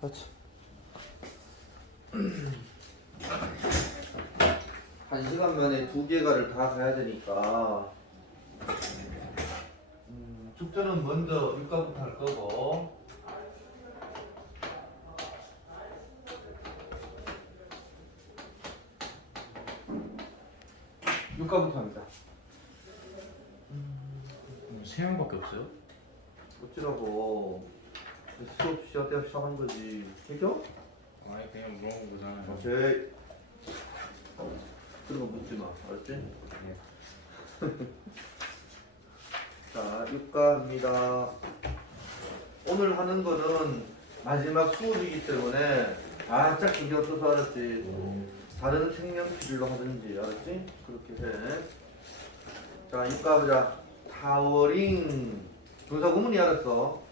그렇지. 한 시간 만에 두 개가를 다 사야 되니까 축전은 먼저 육가부터 할 거고 육가부터 합니다. 세 명밖에 없어요? 어찌라고 수업 시작 때 시작한 거지. 해줘? 아니 그냥 물어본 거잖아요. 오케이. 그런 거 묻지 마. 알았지? 네. 자, 육가합니다. 오늘 하는 거는 마지막 수업이기 때문에 바짝 신경 써서 알았지. 다른 색연필로 하든지 알았지? 그렇게 해. 자, 육가 보자. 타워링. 동사 구문이 알았어.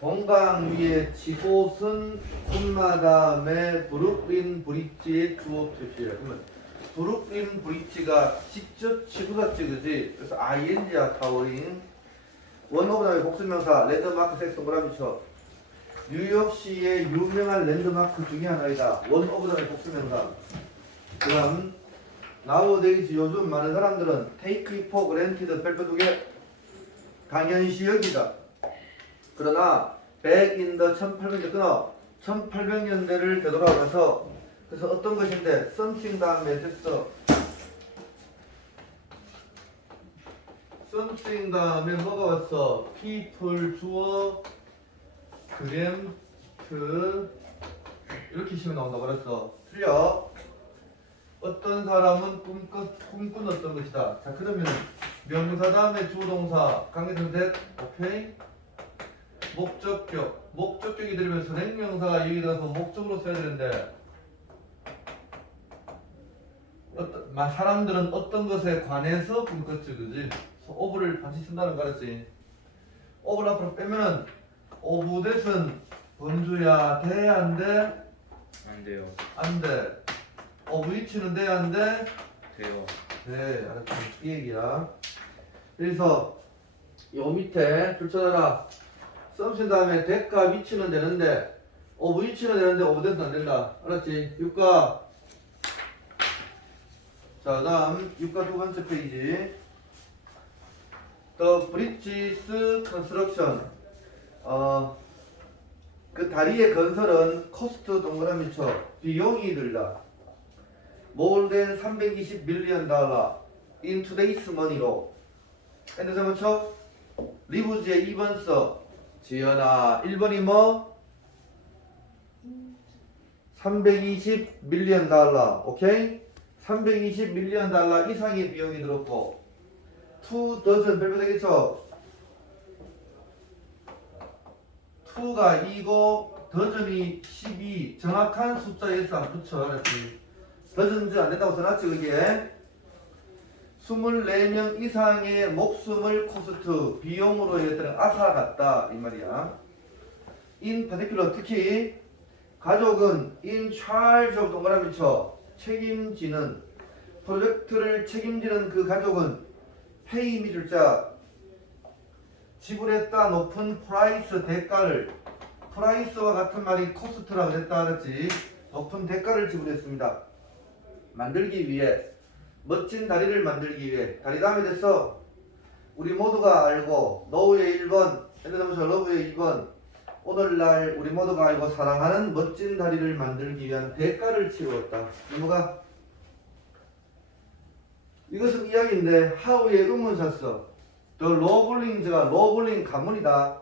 동강 위에 지고선 콤마 다음에 브루클린 브릿지의 주어 표시야. 그러면 브루클린 브릿지가 직접 지구같지, 그지? 그래서 ing야 타워링. 원어브 다음에 복수명사 랜드마크 섹스 동그라미 쳐. 뉴욕시의 유명한 랜드마크 중에 하나이다. 원어브 다음에 복수명사. 그다음 nowadays 요즘 많은 사람들은 take it for granted 별표 두 개 당연시 여기다. 그러나 back in the 1800년 끊어 1800년대를 되돌아가서 그래서 어떤 것인데 something 다음에 됐어. something 다음에 뭐가 왔어? people 주어 그램 이렇게 시면 나온다고 그랬어. 틀려. 어떤 사람은 꿈꾼 어떤 것이다. 자, 그러면 명사 다음에 주동사 관계된 that 오케이. 목적격이 들으면 선행명사가 여기 들어서 목적으로 써야 되는데 사람들은 어떤 것에 관해서 꿈꿨지, 그지? 오브를 반드시 쓴다는 거 알았지? 오브를 앞으로 빼면은 오브 that은 번주야. 돼? 안 돼? 안 돼요. 안 돼. 오브 which는 돼? 안 돼? 돼요. 네, 알았지? 이 얘기야. 그래서 요 밑에 줄 쳐놔라. 썸신 다음에 대가 위치는 되는데 오브 위치는 되는데 오브 that은 안 된다. 알았지? 육가. 자, 다음 육가 두 번째 페이지. The bridge's construction. 그 다리의 건설은 코스트 동그라미 쳐. 비용이 들다. more than 320 million dollar in today's money로. 엔드 세번 쳐. 리브즈의 2번 써. 지연아 1번이 뭐? 320 밀리언 달러. 오케이? 320 밀리언 달러 이상의 비용이 들었고 2 dozen 별표 되겠죠? 2가 2고 더전이 12 정확한 숫자에서 안 붙여. 알았지? 더전즈 안 된다고 써놨지 그게? 24명 이상의 목숨을 코스트 비용으로 했다는 아사 같다 이 말이야. In particular 특히 가족은 in charge of 동그라미 쳐. 책임지는 프로젝트를 책임지는 그 가족은 pay 미줄자 지불했다 높은 프라이스 대가를 프라이스와 같은 말이 코스트라고 했다 알았지? 높은 대가를 지불했습니다. 만들기 위해 멋진 다리를 만들기 위해. 다리 다음에 됐어. 우리 모두가 알고 노우의 1번 엔드더면서 러브의 2번 오늘날 우리 모두가 알고 사랑하는 멋진 다리를 만들기 위한 대가를 치루었다. 넘어가. 이것은 이야기인데 how의 의문사 써. The 로블링즈가 로블링 가문이다.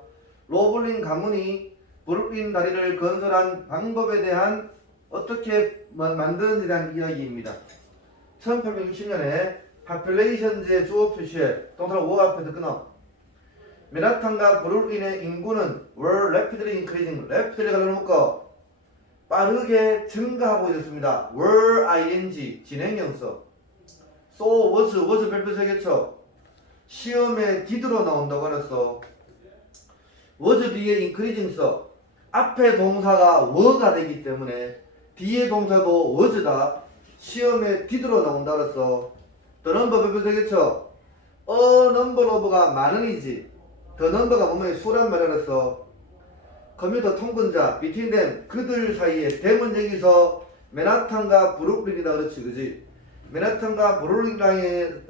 로블링 가문이 브루클린 다리를 건설한 방법에 대한 어떻게 만드는지에 대한 이야기입니다. 1860년에 population의 주어 표시에 동사를 워 앞에서 끊어. 맨하탄과 브루클린의 인구는 were rapidly increasing. rapidly 가려놓고 빠르게 증가하고 있었습니다. were ing 진행형서. so was 별표 세겠죠. 시험에 did로 나온다고 알았어. was 뒤에 increasing 써. 앞에 동사가 were가 되기 때문에 뒤에 동사도 was다. 시험에 did로 나온다 그랬어. the number 별표 되겠죠? a number of가 많은이지. the number가 뭐면 수란 말이라 그랬어. 컴퓨터 통근자 between them 그들 사이에 them은 여기서 맨하탄과 브루클린이다 그렇지 그지? 맨하탄과 브루클린 라인의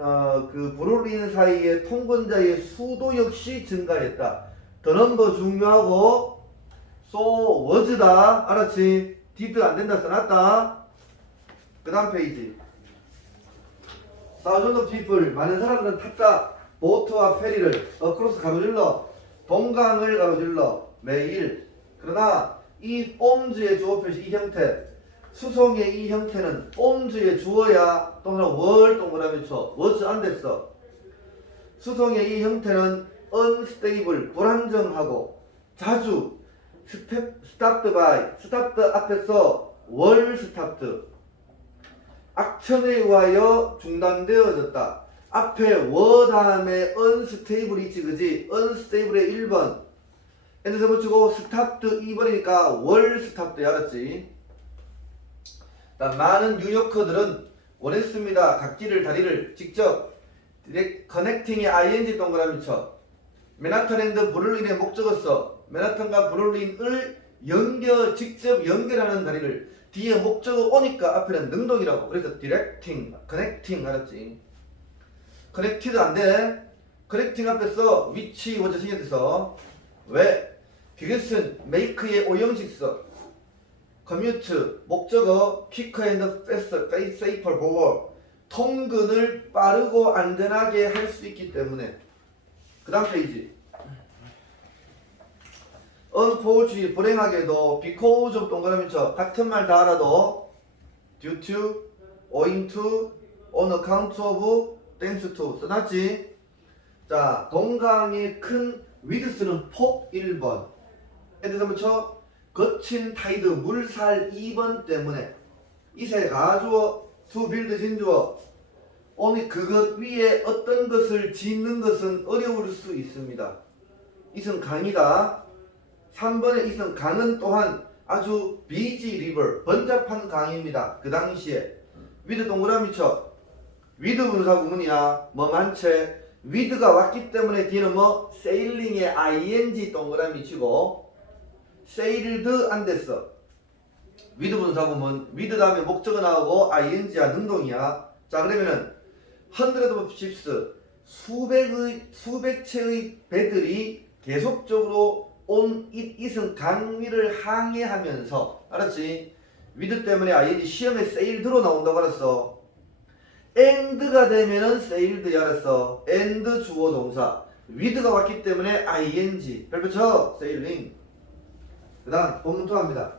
그 브루클린 사이의 통근자의 수도 역시 증가했다. 더 넘버 중요하고 so was다 알았지? did 안 된다 써놨다. 그 다음 페이지. thousands of people 많은 사람들은 탔다. 보트와 페리를 크로스 가로질러 동강을 가로질러 매일. 그러나 이 oms의 주어 표시 이 형태 수송의 이 형태는 oms의 주어야 동그라 월 동그라미 쳐 was 안 됐어. 수송의 이 형태는 unstable 불안정하고 자주 stopped by stopped 앞에서 월 stopped 악천에 의하여 중단되어졌다. 앞에 워 다음에 unstable 있지 그지? unstable의 1번 엔드서 붙이고 stopped 2번이니까 월 stopped 알았지? 많은 뉴요커들은 원했습니다. 갓길을 다리를 직접 커넥팅의 ing 동그라미 쳐 맨하탄 앤드 브루클린의 목적어서 맨하탄과 브루클린을 직접 연결하는 다리를 뒤에 목적어 오니까 앞에는 능동이라고 그래서 디렉팅, 커넥팅 알았지? 커넥티드 안돼. 커넥팅 앞에서 위치 원자 생략돼서 왜? 그것은 make의 오형식서 commute 목적어 quicker and faster, safer for 통근을 빠르고 안전하게 할 수 있기 때문에. 그 다음 페이지. unfortunately 불행하게도 because of 동그라미 쳐 같은 말 다 알아도 due to, owing to, on account of, thanks to 써놨지? 자 동강의 큰 width는 폭 1번 엔드 한번 쳐 거친 타이드 물살 2번 때문에 이세 가주어 to build 진주어 오늘 그것 위에 어떤 것을 짓는 것은 어려울 수 있습니다. 이승 강이다. 3번의 이승 강은 또한 아주 busy river 번잡한 강입니다. 그 당시에 with 동그라미 쳐 with 분사 구문이야 뭐 많지 with가 왔기 때문에 뒤는 뭐 sailing의 ing 동그라미 치고 sailed 안 됐어. with 분사 구문 with 다음에 목적어 나오고 ing야 능동이야. 자 그러면은 hundred of ships 수백 채의 배들이 계속적으로 온 이승 강 위를 항해하면서 알았지? with 때문에 ing 시험에 sailed로 나온다고 알았어. and가 되면은 sailed 알았어. and 주어 동사 with가 왔기 때문에 ing 별표 쳐 sailing. 그 다음 본문 투합니다.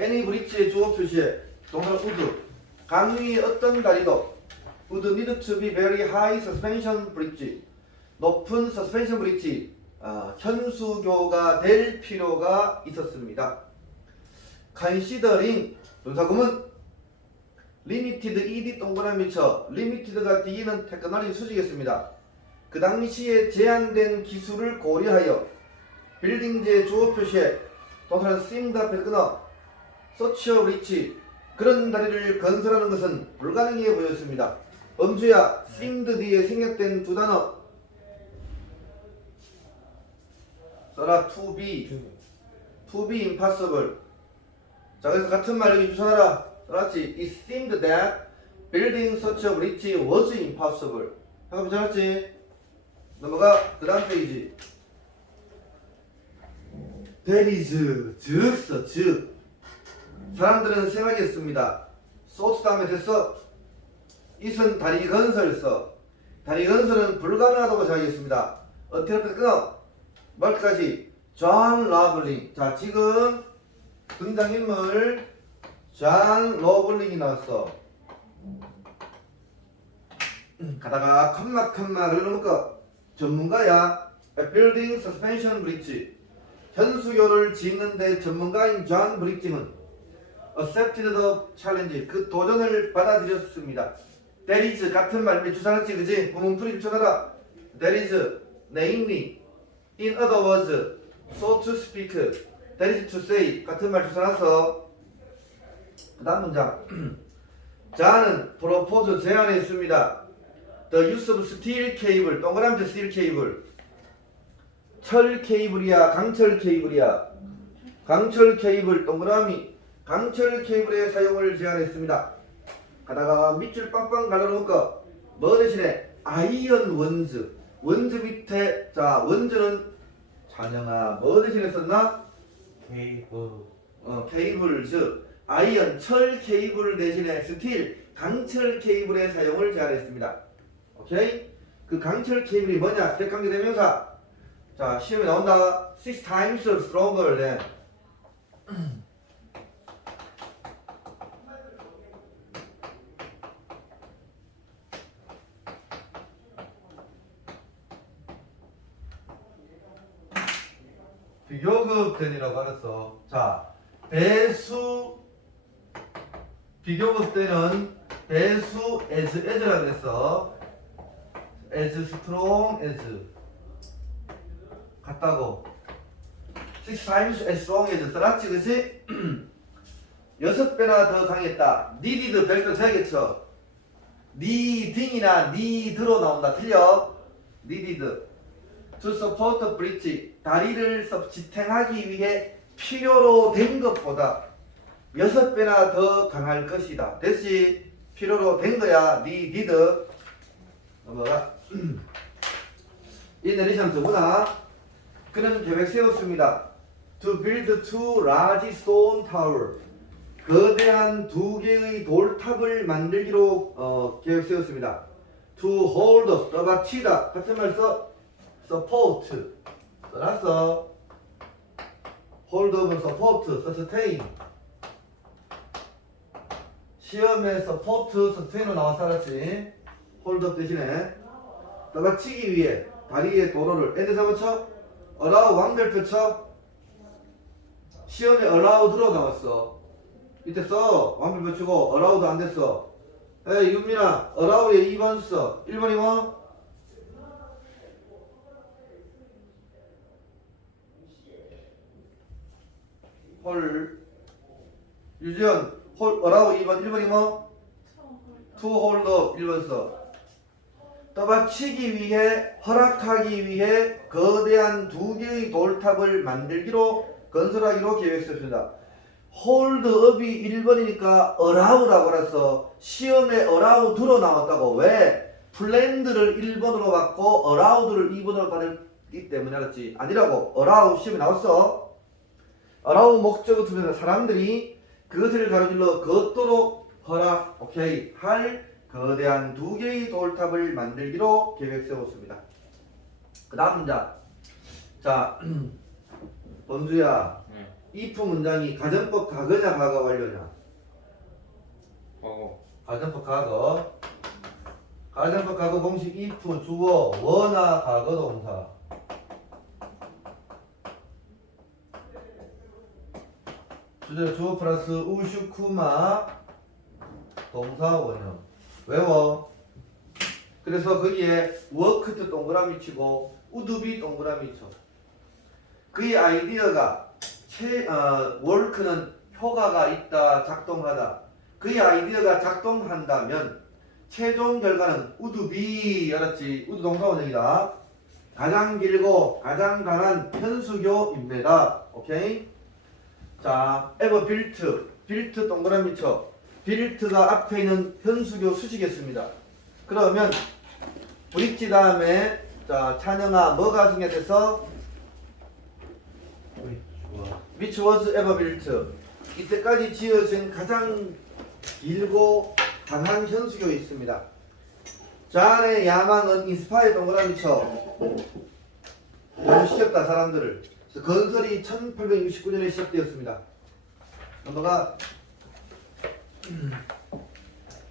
any bridge의 주어 표시에 동사 would 강 위의 어떤 다리도 would need to be very high suspension bridge 높은 suspension bridge 현수교가 될 필요가 있었습니다. considering 동사구문 limited ed 동그라미 쳐 limited가 D는 테크놀로지 수직이었습니다. 그 당시에 제한된 기술을 고려하여 빌딩지의 주어 표시에 동사는 seemed 앞에 끊어 such a bridge 그런 다리를 건설하는 것은 불가능해 보였습니다. 음주야 seemed 뒤에 생략된 두 단어 써라 to be impossible. 자 그래서 같은 말 여기 주셔라. 알았지? It seemed that building such a bridge was impossible. 잠깐 붙여놨지? 넘어가 그 다음 페이지. That is 즉 사람들은 생각했습니다. 소트 다음에 됐어. 이은 다리 건설서 다리 건설은 불가능하다고 생각했습니다. 어떻게 앞에서 끊어 말까지 존 러블링. 자 지금 등장인물 존 러블링이 나왔어. 가다가 컴마 그러니까 전문가야. Building Suspension Bridge 현수교를 짓는데 전문가인 존 브릭징은 accepted the challenge 그 도전을 받아들였습니다. That is 같은 말미 주사놨지 그지? 부문 풀이 붙여놔라. That is namely in other words so to speak that is to say 같은 말 주사놨어. 그 다음 문장 자는 프로포즈 제안했습니다. The use of steel cable 동그라미 steel cable 철 케이블이야, 강철 케이블이야? 강철 케이블 동그라미. 강철 케이블의 사용을 제한했습니다. 가다가 밑줄 빵빵 갈라놓을까? 뭐 대신에 아이언 원즈. 원즈 밑에 자 원즈는 찬영아 뭐 대신에 썼나? 케이블. 케이블즈. 아이언 철 케이블 대신에 스틸 강철 케이블의 사용을 제한했습니다. 오케이? 그 강철 케이블이 뭐냐? 대강조 대명사. 자 시험에 나온다. 6 times stronger than. 비교급된이라고 알았어. 자, 배수 비교급된은 배수 as라고 했어. as strong as 같다고. 6 times as strong as 써놨지, 그치? 6배나 더 강했다. needed 별도 세겠죠. needing이나 need로 나온다. 틀려. needed to support the bridge. 다리를 지탱하기 위해 필요로 된 것보다 6배나 더 강할 것이다. 됐지? 필요로 된 거야. needed. 넘어가. 이 내리션 더구나. 그는 계획 세웠습니다. To build two large stone tower. 거대한 두 개의 돌탑을 만들기로 계획 세웠습니다. To hold, 떠받치다. 같은 말 써. Support. 써놨어. Hold up은 support, sustain. 시험에 support, sustain으로 나와서 알았지. hold up 대신에 떠받치기 위해 다리의 도로를 엔드 잡아쳐. allow 완결표 쳐. 시험에 allowed로 나왔어. 이때 써. 완결표 치고 allowed 안 됐어. 에이 윤민아 allow에 2번 써. 1번이 뭐? 홀. 유지현 홀 allow 2번. 1번이 뭐? to hold up 1번 써. 떠받치기 위해 허락하기 위해 거대한 두 개의 돌탑을 만들기로 건설하기로 계획했습니다. hold up이 1번이니까 allow라고 알았어. 시험에 allowed로 나왔다고. 왜? planned를 1번으로 받고 allowed를 2번으로 받기 때문에 알았지. 아니라고. allow 시험에 나왔어. allow 목적어 투에서 사람들이 그것을 가로질러 걷도록 허락 오케이 할 거대한 두 개의 돌탑을 만들기로 계획 세웠습니다. 그 다음 문장. 자, 범주야. 네. if 문장이 가정법 과거냐 과거 완료냐? 과거. 가정법 과거. 가정법 과거 공식 if 주어 워나 과거 동사. 주제 주어 플러스 우슈쿠마 동사 원형. 외워. 그래서 거기에 워크트 동그라미 치고 우드비 동그라미 쳐. 그의 아이디어가 월크는 효과가 있다, 작동하다. 그의 아이디어가 작동한다면 최종 결과는 우드비. 알았지? 우드 동사 원형이다. 가장 길고 가장 강한 현수교입니다. 오케이? 자, ever built. built 동그라미 쳐. 빌트가 앞에 있는 현수교 수식했습니다. 그러면 브릿지 다음에 자 찬영아 뭐가 생략돼서 which was ever built. 이때까지 지어진 가장 길고 강한 현수교가 있습니다. 잔의 야망은 인스파이어 동그라미 쳐. 시켰다 사람들을. 그래서 건설이 1869년에 시작되었습니다. 넘어가.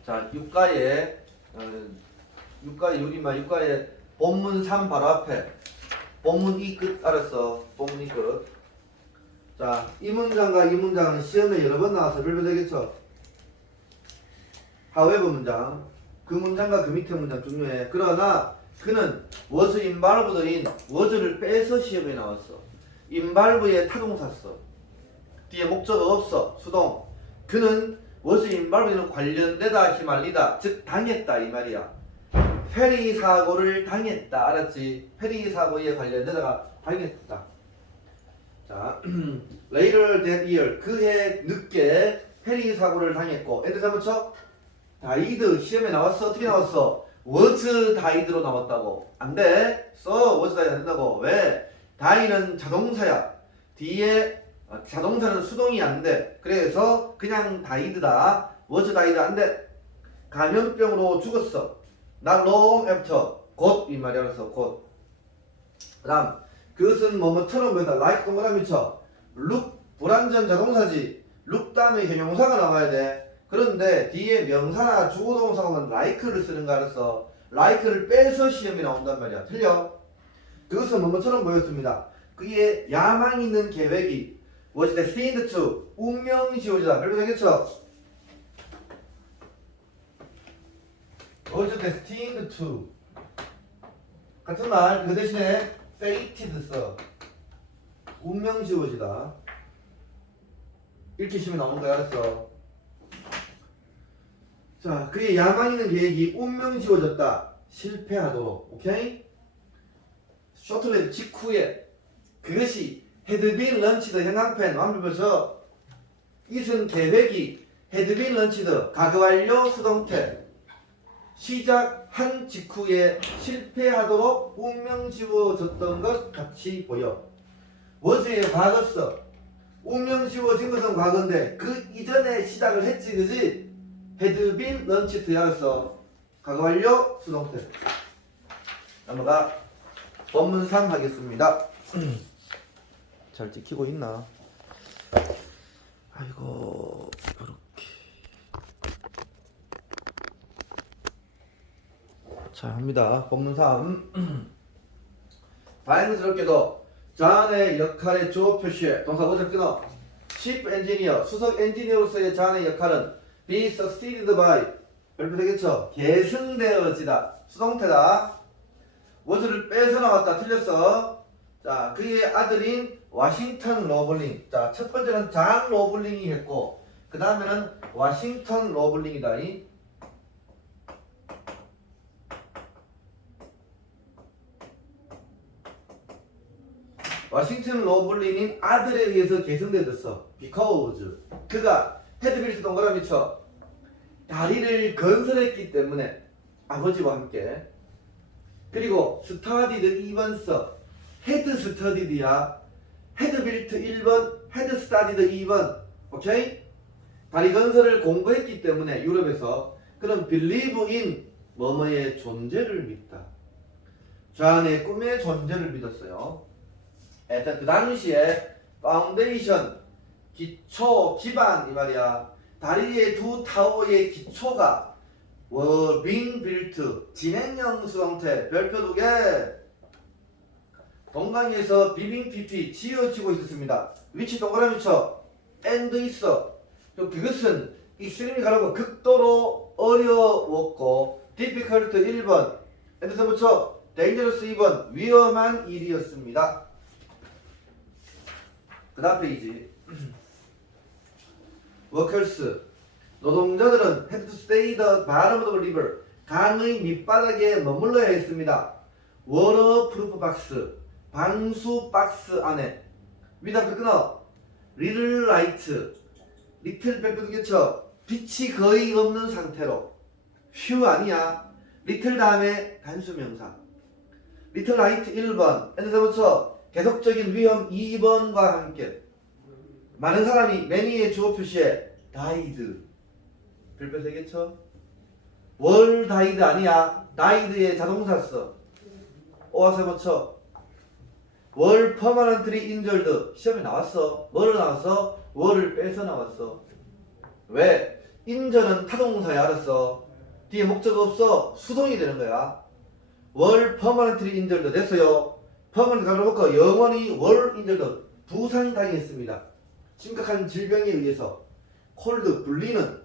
자, 육가에 유리말 육가에 본문 3 바로 앞에 본문 2 끝 알았어. 본문 2 끝. 자, 이 문장과 이 문장은 시험에 여러 번 나와서 별표되겠죠. however 문장. 그 문장과 그 밑에 문장 중요해. 그러나 그는 was involved in was를 빼서 시험에 나왔어. involve에 타동사 써. 뒤에 목적어 없어. 수동. 그는 was involved는 관련되다, 휘말리다, 즉 당했다 이 말이야. 페리 사고를 당했다. 알았지? 페리 사고에 관련되다가 발견했다. 자, later that year 그해 늦게 해리 사고를 당했고 엔드 잡았죠? died 시험에 나왔어? 어떻게 나왔어? was died로 나왔다고. 안 돼. was died 안 된다고. 왜? die는 자동사야. 뒤에 자동사는 수동이 안 돼. 그래서 그냥 died다. was died 안 돼. 감염병으로 죽었어. not long after. 곧 이 말이라서 곧. 그 다음 그것은 뭐뭐처럼 보인다. like 동그라미 쳐. look 불완전 자동사지. look 다음에 형용사가 나와야 돼. 그런데 뒤에 명사나 주어동사하면 like를 쓰는 거 알았어. like를 빼서 시험이 나온단 말이야. 틀려? 그것은 뭐뭐처럼 보였습니다. 그의 야망 있는 계획이 was destined to 운명지어지다. 별로 되겠죠? was destined to 같은 말 그 대신에 fated 써. 운명지어지다. 이렇게 시험이 나오는 거야. 알았어? 자, 그의 야망 있는 계획이 운명 지워졌다. 실패하도록. 오케이? 쇼틀레드 직후에 그것이 had been launched 현황펜 완벽해서 이은 계획이 had been launched 가그 완료 수동태 시작한 직후에 실패하도록 운명 지워졌던 것 같이 보여. was의 과거써. 운명 지워진 것은 과거인데 그 이전에 시작을 했지, 그지? had been launched 과거 완료 수동태. 넘어가 본문 3 하겠습니다. 잘 찍히고 있나? 아이고 이렇게. 자 합니다. 본문 3. 다행스럽게도 자안의 역할의 주어 표시에 동사 오적 끊어. chief engineer 수석 엔지니어로서의 자안의 역할은 be succeeded by 별표 되겠죠? 계승되어지다. 수동태다. was를 빼서 나왔다. 틀렸어. 자, 그의 아들인 워싱턴 로블링. 자, 첫 번째는 장 로블링이 했고 그 다음에는 워싱턴 로블링이다. 워싱턴 로블링인 아들에 의해서 계승되었어. because 그가 헤드빌트 동그라미 쳐 다리를 건설했기 때문에 아버지와 함께. 그리고 studied 2번 써. head studied야. 헤드빌트 1번, head studied 2번. 오케이? 다리 건설을 공부했기 때문에 유럽에서 그는 believe in 뭐뭐의 존재를 믿다. 좌안의 꿈의 존재를 믿었어요. 일단 그 당시에 파운데이션 기초 기반 이 말이야. 다리의 두 타워의 기초가 were being built 진행형 수동태 별표 2개 동강에서 비빙 pp 지어지고 있었습니다. 위치 동그라미 쳐 and 있어. 그것은 익스트림이 가라고 극도로 어려웠고 difficult 1번 and에서 붙여 dangerous 2번 위험한 일이었습니다. 그 다음 페이지. workers 노동자들은 had to stay the bottom of the river 강의 밑바닥에 머물러야 했습니다. waterproof box 방수 박스 안에 위드 앞에 끊어 little light little 별표 두개쳐 빛이 거의 없는 상태로 few 아니야. little 다음에 단수명사 little light 1번 엔드서 붙여 계속적인 위험 2번과 함께 많은 사람이 many의 주어 표시에 died 별표 3개 쳐 were died 아니야. died의 자동사 써. 오와서 붙여 were permanently injured 시험에 나왔어. 뭐를 나왔어? were를 빼서 나왔어. 왜? injure는 타동사야. 알았어. 뒤에 목적 없어. 수동이 되는 거야. were permanently injured 됐어요. permanent 가로놓고 영원히 were injured 부상당했습니다. 심각한 질병에 의해서 cold 불리는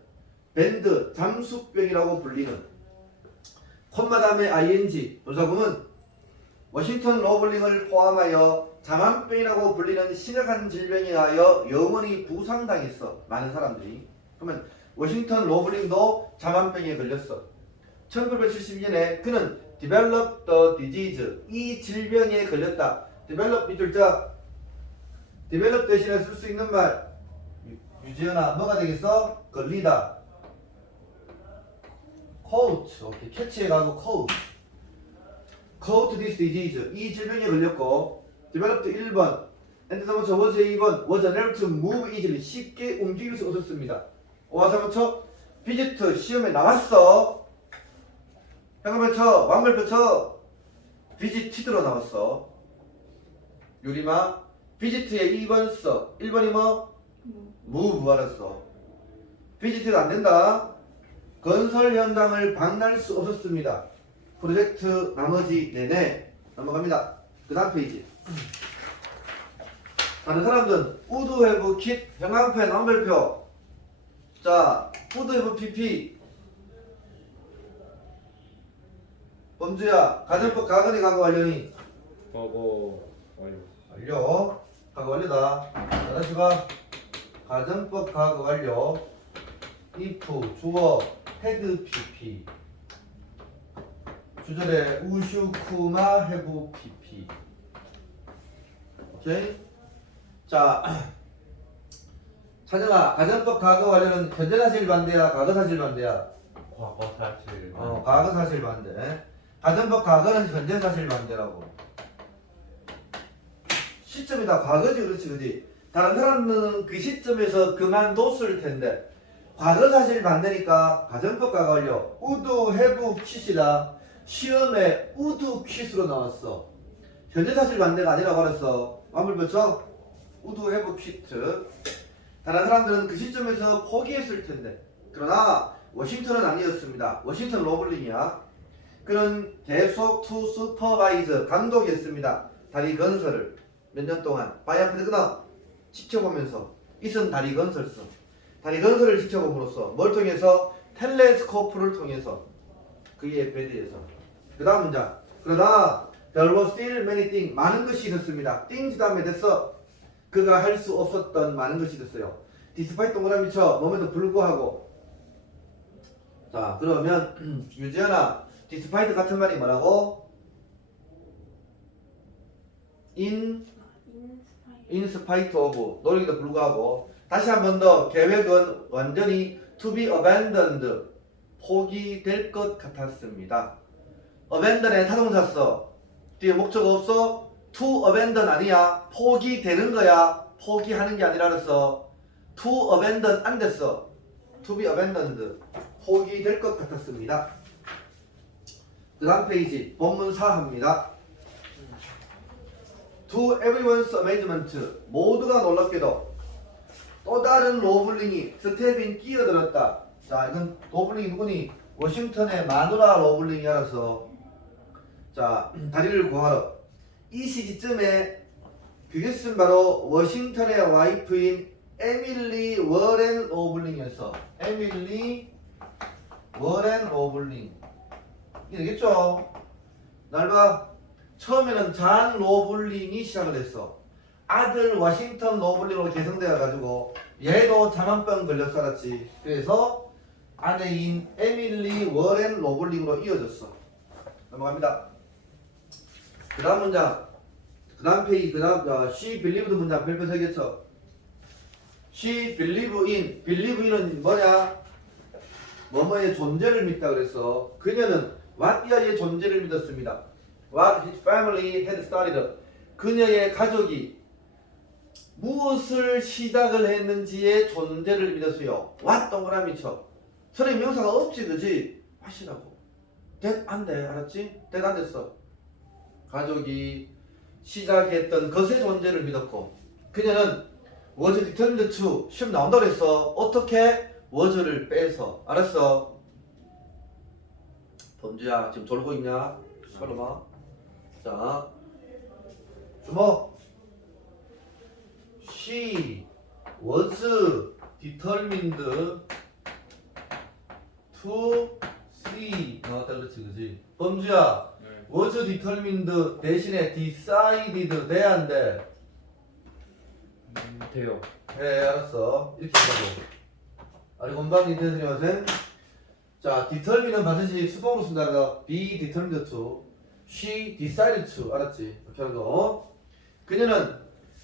밴드 잠수병이라고 불리는 콤마 다음에 ing 부사구문 워싱턴 로블링을 포함하여 잠안병이라고 불리는 심각한 질병에 의하여 영원히 부상당했어. 많은 사람들이. 그러면 워싱턴 로블링도 잠안병에 걸렸어. 1972년에 그는 developed the disease 이 질병에 걸렸다. develop 밑줄 자. develop 대신에 쓸 수 있는 말. 유지연아, 뭐가 되겠어? 걸리다. caught. 오케이. 캐치해 가고 caught. caught this disease. 이 질병에 걸렸고. developed 1번. and the was 2번. was unable to move easily. 쉽게 움직일 수 없었습니다. 5와 3번 visit 시험에 나왔어. 현관표 쳐. 완물표 쳐. visited로 나왔어. 유리마 visit에 2번 써. 1번이 뭐? move 알았어. visited 안 된다. 건설 현장을 방문할 수 없었습니다. 프로젝트 나머지 내내 넘어갑니다. 그 다음 페이지. 다른 사람들은 would have kit 형광펜 완별표. 자, would have pp. 범주야, 가정법 가근이 가고 완료니? 과거 완료. 완료. 가고 완료다. 자, 다시 봐. 가정법 가고 완료. if 주어 had pp. 주절에 우슈쿠마 have pp. 오케이? 자, 찬영아, 가정법 과거 완료는 현재 사실 반대야, 과거 사실 반대야? 과거 사실. 과거 사실 반대. 가정법 과거는 현재 사실 반대라고. 시점이다 과거지, 그렇지, 그지? 다른 사람은 그 시점에서 그만뒀을 텐데 과거 사실 반대니까 가정법 과거 완료. 우드 해부 퀴즈다. 시험에 우드 퀴즈로 나왔어. 현재 사실 반대가 아니라고 그랬어. 완불표쳐 우드 해부 퀴즈. 다른 사람들은 그 시점에서 포기했을 텐데 그러나 워싱턴은 아니었습니다. 워싱턴 로블링이야. 그는 계속 투 슈퍼바이저 감독이었습니다. 다리 건설을 몇 년 동안 바이아프드 끊어 지켜보면서 이선 다리 건설서 다리 건설을 지켜봄으로써 뭘 통해서 텔레스코프를 통해서 그의 베드에서 그 다음 문장. 그러나 there were still many things 많은 것이 있었습니다. things 다음에 됐어. 그가 할 수 없었던 많은 것이 있었어요. despite 동그라미 쳐 몸에도 불구하고. 자 그러면 유지연아 despite 같은 말이 뭐라고? in spite of 노력에도 불구하고. 다시 한 번 더 계획은 완전히 to be abandoned 포기될 것 같았습니다. abandon에 타동사 써. 뒤에 목적 없어. to abandon 아니야. 포기되는 거야. 포기하는 게 아니라 그랬어. to abandon 안 됐어. to be abandoned 포기될 것 같았습니다. 그 다음 페이지 본문 4합니다. To everyone's amazement 모두가 놀랍게도 또 다른 로블링이 스텝인 끼어들었다. 자 이건 로블링이 누구니? 워싱턴의 마누라 로블링이 알아서 자 다리를 구하러 이 시기쯤에 그것은 바로 워싱턴의 와이프인 에밀리 워렌 로블링이었어. 에밀리 워렌 로블링 이게 되겠죠? 날 봐. 처음에는 잔 로블링이 시작을 했어. 아들 워싱턴 로블링으로 개성되어 가지고 얘도 자만병 걸렸어 알았지? 그래서 아내인 에밀리 워렌 로블링으로 이어졌어. 넘어갑니다. 그 다음 문장 그 다음 페이지 그 다음 she believed 문장 별표 3개 쳐. she believe in은 뭐냐? 뭐뭐의 존재를 믿다 그랬어. 그녀는 왓이아의 존재를 믿었습니다. What his family had started. 그녀의 가족이 무엇을 시작을 했는지의 존재를 믿었어요. What 동그라미 쳐. 선생님 명사가 없지 그지? what이라고. that 안 돼. 알았지? that 안 됐어. 가족이 시작했던 것의 존재를 믿었고 그녀는 was determined to 시험 나온다 그랬어. 어떻게? was를 빼서. 알았어? 범주야 지금 졸고 있냐? 설마. 자 주목. She was determined to see 나왔다 그렇지 그지? 범주야 네. was determined 대신에 decided 돼 안 돼? 돼요. 네 알았어. 이렇게 하고 아니 건방진 선생님은 자 determine은 반드시 수동으로 쓴다. be determined to she decided to 알았지? 이렇게 하고 그녀는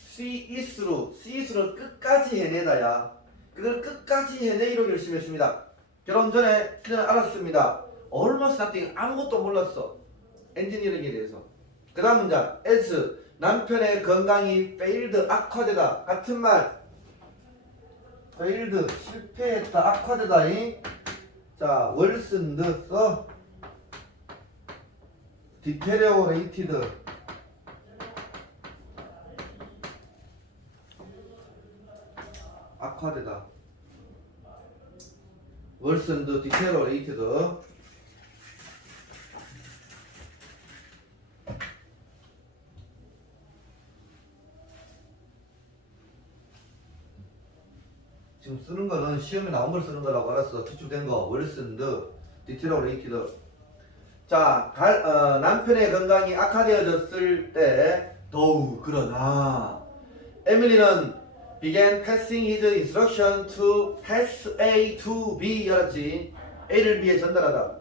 CE스를 끝까지 해내다야. 그걸 끝까지 해내기로 결심했습니다. 결혼 전에 그녀는 알았습니다. Almost nothing, 아무것도 몰랐어. 엔지니어링에 대해서. 그 다음 문장. as, 남편의 건강이 failed, 악화되다. 같은 말. failed, 실패했다, 악화되다이. 자, worsened, 써. deteriorated. 악화되다. worsened, deteriorated. 지금 쓰는 거는 시험에 나온 걸 쓰는 거라고 알았어. 기초된 거. worsened, deteriorated. 자, 남편의 건강이 악화되어졌을 때 더욱 그러나 에밀리는 began passing his instruction to pass A to B. 알았지? A를 B에 전달하다.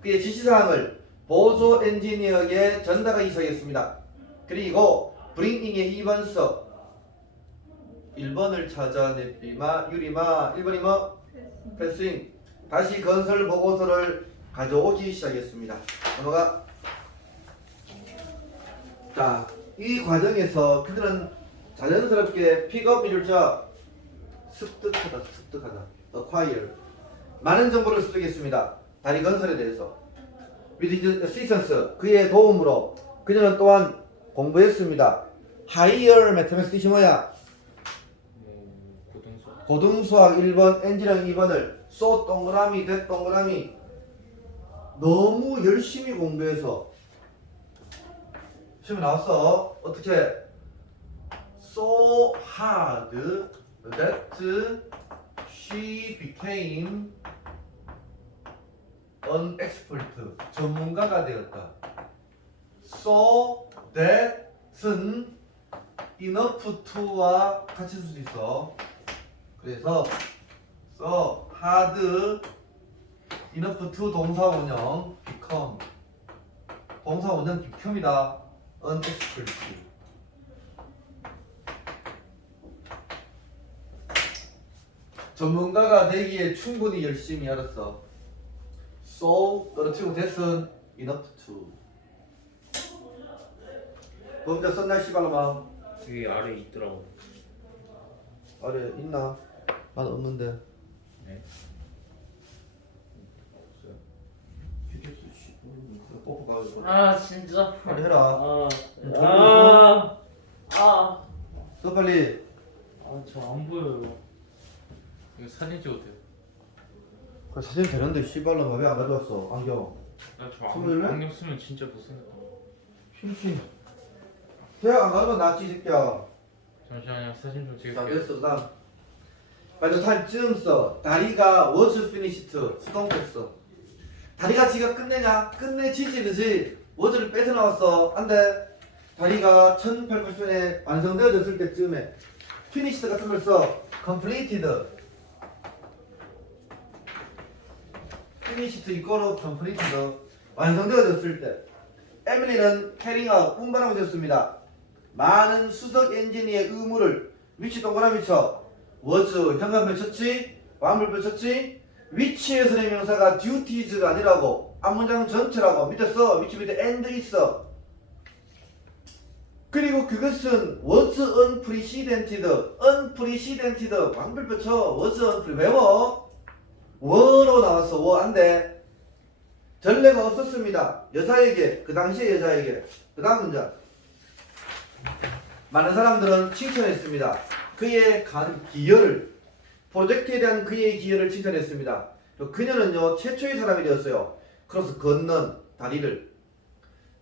그의 지시사항을 보조 엔지니어에게 전달하기 시작했습니다. 그리고 bringing의 2번서 1번을 찾아내비마 유리마 1번이 뭐? 패싱. 다시 건설 보고서를 가져오기 시작했습니다. 넘어가. 자, 이 과정에서 그들은 자연스럽게 픽업 이룰자 습득하다 acquire 많은 정보를 습득했습니다. 다리 건설에 대해서. with his assistance 그의 도움으로 그녀는 또한 공부했습니다. higher mathematics 뜻이 뭐야? 고등수학 1번, 엔지니어링 2번을 쏘 동그라미 대 동그라미 너무 열심히 공부해서 시험에 나왔어. 어떻게? So hard that she became an expert. 전문가가 되었다. So that은 enough to와 같이 쓸 수 있어. 그래서 so hard enough to 동사원형 become 동사원형 become이다. an expert. 전문가가 되기에 충분히 열심히 알았어. So 떨어뜨리고 됐은 enough to. 범자 썼나 씨발로마. 여기 아래 있더라고. 아래 있나? 난 없는데. 네. 없어요. 휴게소 씨. 뽑아가지고. 아 진짜. 빨리 해라. 써 빨리. 저 안 보여요. 이거 사진 찍어도 돼요? 그 사진 되는데 씨발로마 왜 안 가져왔어? 안경. 나저 스물네? 안경 쓰면 진짜 못생겼다. 흰신. 대학 안 가는 건 낫지 이 새끼야. 잠시만요. 사진 좀 자 찍을게요. 됐어 그다음. 빨리 좀 써. 다리가 was finished. 수동됐어. 다리가 지가 끝내냐? 끝내지지 그지? was를 뺏어 나왔어. 안돼. 다리가 1880년에 완성되어졌을 때쯤에 finished 같은 걸 써. completed. finished 이거로 completed. 완성되어졌을 때. 에밀리는 carrying out 운반하고 있었습니다. 많은 수석 엔지니어의 의무를 위치 동그라미 쳐. was 현관표 쳤지? 완물표 쳤지? 위치에서의 명사가 duties가 아니라고. 앞문장 전체라고. 밑에 써. 위치 밑에 and 있어. 그리고 그것은 was unprecedented. unprecedented 완물표 쳐. was unprecedented 외워. were로 나왔어. were 안돼. 전례가 없었습니다. 여자에게. 그 당시의 여자에게. 그 다음 문장. 많은 사람들은 칭찬했습니다. 그의 기여를 프로젝트에 대한 그의 기여를 칭찬했습니다. 그녀는요 최초의 사람이 되었어요. 그래서 건넌 다리를.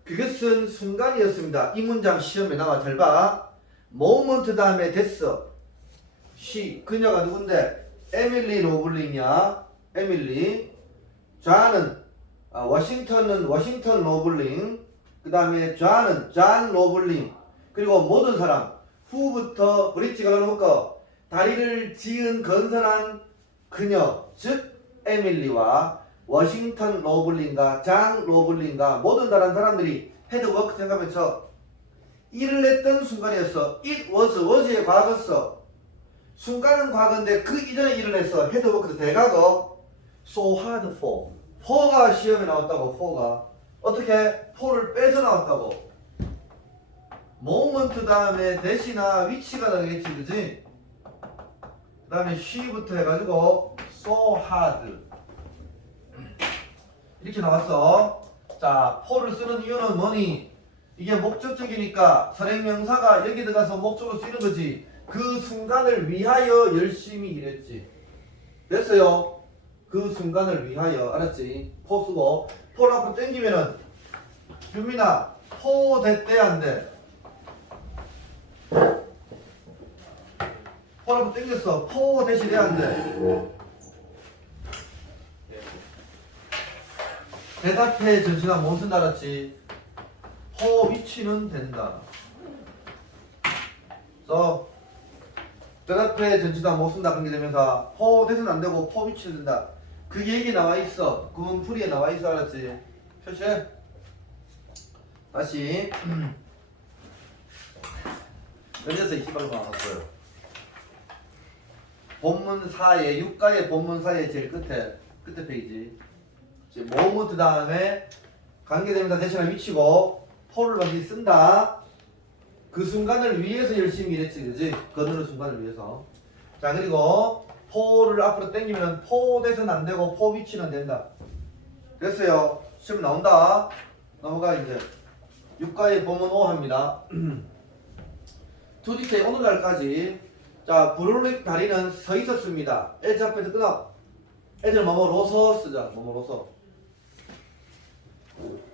그것은 순간이었습니다. 이 문장 시험에 나와 잘 봐. moment 다음에 됐어. she 그녀가 누군데? 에밀리 로블링이야. 에밀리. 존은 워싱턴은 워싱턴 로블링. 그 다음에 존은 존 로블링. 그리고 모든 사람 후부터 브릿지가 걸어놓고 다리를 지은 건설한 그녀 즉 에밀리와 워싱턴 로블린과 장 로블린과 모든 다른 사람들이 헤드워크 생각하면서 일을 했던 순간이었어. it was의 과거였어. 순간은 과거인데 그 이전에 일을 했어. had worked 대과거. so hard for가 시험에 나왔다고. for가 어떻게? for를 빼서 나왔다고. moment 다음에 대시나 위치가 나겠지, 그지? 그 다음에 she부터 해가지고 so hard 이렇게 나왔어. 자, for를 쓰는 이유는 뭐니? 이게 목적적이니까 선행명사가 여기 들어가서 목적으로 쓰이는 거지. 그 순간을 위하여 열심히 일했지. 됐어요? 그 순간을 위하여. 알았지? for 쓰고 for 앞으로 땡기면은 규민아 for 됐대 안 돼? for 앞으로 땡겼어. for 대시 돼 안 돼? 대답해 전치나 못 쓴다 알았지? 포 위치는 된다. 그래서 대답해 전치나 못 쓴다 관계되면서 포 대선 안 되고 포 위치는 된다. 그 얘기 나와 있어. 구문풀이에 나와 있어 알았지? 표시해. 다시 연재서 20방송 나왔어요. 본문사의 육가의 본문사의 제일 끝에 페이지. 모먼트 다음에 관계되면서 대신할 위치고 포를 반드시 쓴다. 그 순간을 위해서 열심히 일했지, 그지? 거느는 순간을 위해서. 자, 그리고 포를 앞으로 당기면 포 대선 안 되고 포 위치는 된다. 됐어요. 시험 나온다. 넘어가 이제. 육가의 본문 5 합니다. 투디테이 오늘날까지. 자, 브룰릭 다리는 서 있었습니다. 에즈 앞에서 끊어. 애들 뭐뭐로서 쓰자. 뭐뭐로서.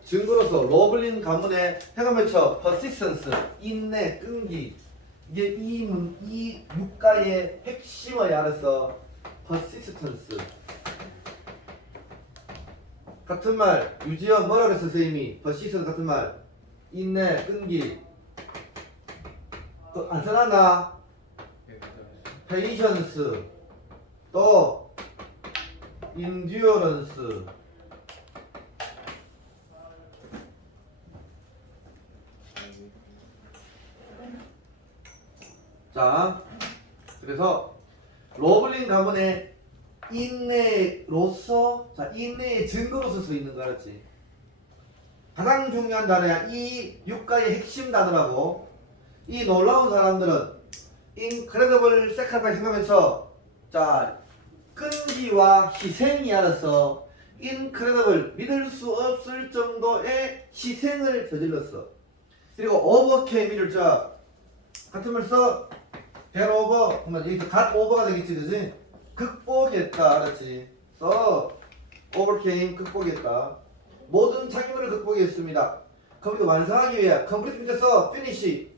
증거로서 로블린 가문의 해가면서 persistence 인내 끈기 이게 이 육가의 핵심어야 알았어. persistence 같은 말 유지어 뭐라 그랬어 선생님이? persistence 같은 말 인내 끈기 안 써놨나? patience 또 endurance 자, 그래서 로블린 가문의 인내로서, 자, 인내의 증거로서 써 있는 거 알았지? 가장 중요한 단어야. 이 육가의 핵심 단어라고. 이 놀라운 사람들은 incredible sacrifice 생각하면서, 자, 끈기와 희생이 알았어. incredible 믿을 수 없을 정도의 희생을 저질렀어. 그리고 overcame을 자 같은 말 써. get over 그러면 여기서 got over가 되겠지, 그지? 극복했다, 알았지? 써. overcame 극복했다. 모든 장애물을 극복했습니다. 컴퓨터 완성하기 위해 complete 써. finish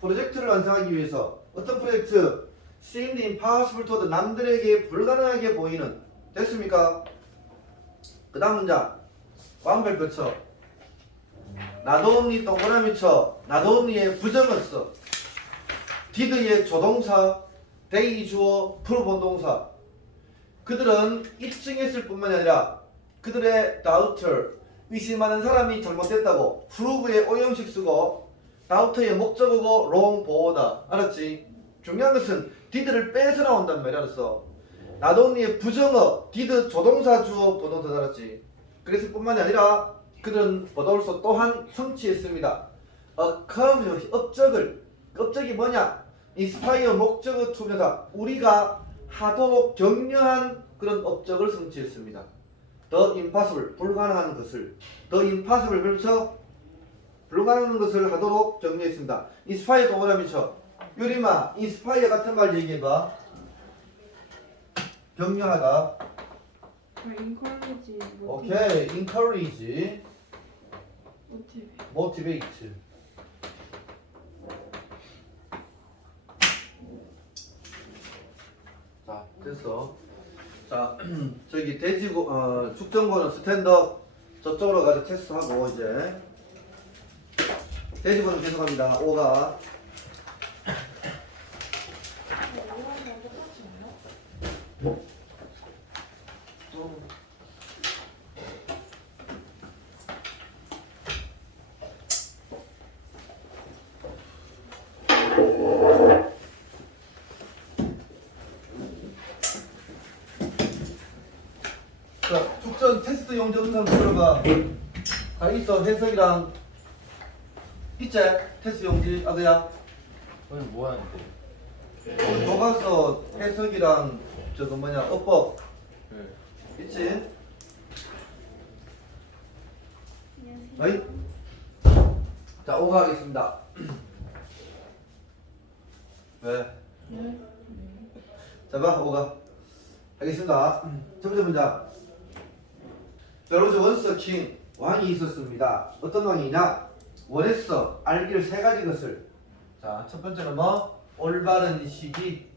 프로젝트를 완성하기 위해서 어떤 프로젝트? seemed impossible to 남들에게 불가능하게 보이는. 됐습니까? 그 다음 문장 완벽 그쳐. 나도 언니 동그라미 쳐. 나도 언니의 부정을 써. did의 조동사, they 주어, 프로본 동사. 그들은 입증했을 뿐만 아니라 그들의 doubter, 의심하는 사람이 잘못됐다고 prove의 오형식 쓰고 doubt의 목적어고 wrong 보호다. 알았지? 중요한 것은 did를 빼서 나온단 말이야. 알았어? 나도 언니의 부정어, did 조동사 주어 부동사. 알았지? 그랬을 뿐만이 아니라 그들은 버더울서 또한 성취했습니다. accomplish 업적이 뭐냐? inspire 목적어 투명사 우리가 하도록 격려한 그런 업적을 성취했습니다. the impossible 불가능한 것을 the impossible 그래서 불가능한 것을 하도록 격려했습니다. inspire 동그라미 쳐. 유리마 inspire 같은 말 얘기해봐. 격려하다. encourage, 오케이 encourage motivate 자 됐어. 자 저기 대지고 축전고는 스탠드업 저쪽으로 가서 테스트하고 이제 대지고는 계속합니다. 5가 전 테스트 용지 음성 들어봐. 다 있어. 해석이랑 있지? 테스트 용지 아그야. 오늘 뭐 하는데? 오늘 교과서 해석이랑 저거 뭐냐 어법 네. 있지? 안녕하세요. 어이? 자, 5가 하겠습니다. 왜? 네. 자, 봐, 5가. 하겠습니다. 첫 번째 문장. There was once a king. 왕이 있었습니다. 어떤 왕이냐? 원했어. 알기를 세 가지 것을. 자, 첫 번째는 뭐? 올바른 시기.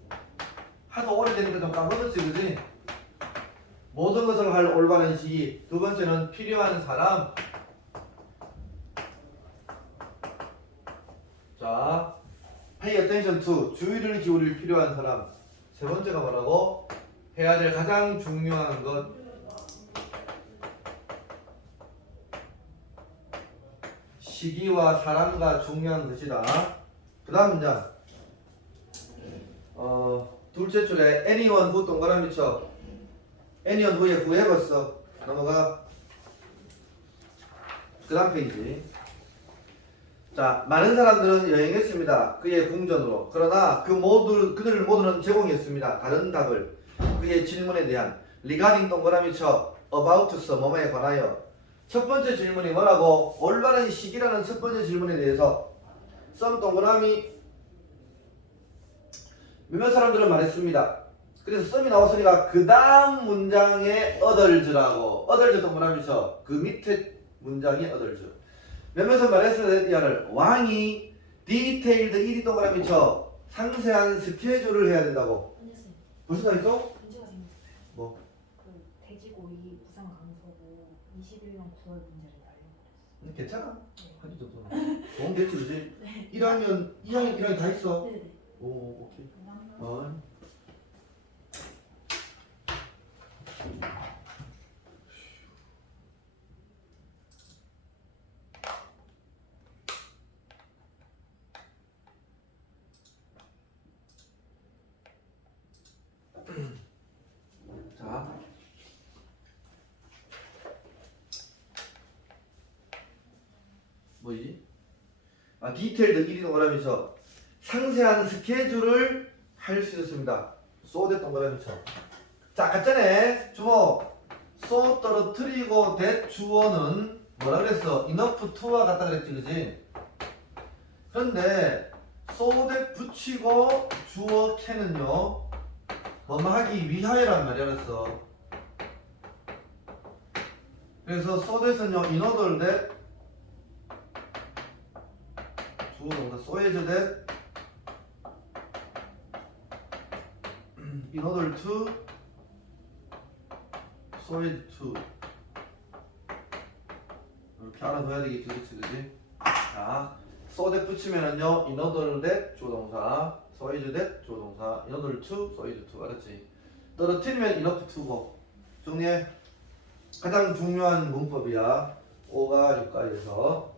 하도 오래되니까 좀 까먹었지, 그지? 모든 것을 할 올바른 시기. 두 번째는 필요한 사람. 자, pay attention to. 주의를 기울일 필요한 사람. 세 번째가 뭐라고? 해야 될 가장 중요한 것. 시기와 사람과 중요한 것이다. 그 다음 문장. 둘째 줄에 anyone who 동그라미 쳐. anyone who에 who 해봤어. 넘어가. 그 다음 페이지. 자, 많은 사람들은 여행했습니다. 그의 궁전으로. 그러나 그들 모두는 제공했습니다. 다른 답을. 그의 질문에 대한 regarding 동그라미 쳐. about 써. 뭐뭐에 관하여. 첫 번째 질문이 뭐라고? 올바른 시기라는 첫 번째 질문에 대해서 some 동그라미 몇몇 사람들은 말했습니다. 그래서 some이 나왔으니까 그 다음 문장에 other's라고. other's 동그라미 쳐. 그 밑에 문장이 other's. 몇몇은 말했을 왕이 detailed 1이 동그라미 쳐. 상세한 스케줄을 해야 된다고. 안녕하세요. 무슨 말 있어? 문제가 생겼어요. 뭐? 그 돼지고기 부산 강서구 21년 9월 문제를 날려버렸어요. 괜찮아. 네. 한주 정도. 도움 됐지, 그지? 네. 1학년, 2학년, 1학년 다 있어. 네네. 오, 오케이. 감사합니다. 자. 뭐지? 아, 디테일드 1이 동그라미쳐. 상세한 스케줄을 할 수 있습니다. 쏘대 동그라미 쳐. 자, 갔잖아. 주목. 쏘 떨어뜨리고 대 주어는 뭐라 그랬어? enough to와 같다 그랬지, 그지? 그런데 쏘대 붙이고 주어 can은요 뭐뭐 하기 위하여란 말이야, 그랬어. 그래서 쏘대는요 in order that 주어 동사 so as that in order to so as to 이렇게 알아둬야 되겠지, 그치, 그치? 자, so that 붙이면은요 in order that 주어 동사 so as that 주어 동사 in order to so as to 알았지? 떨어뜨리면 enough to고. 정리해. 가장 중요한 문법이야. 5가 6가에서.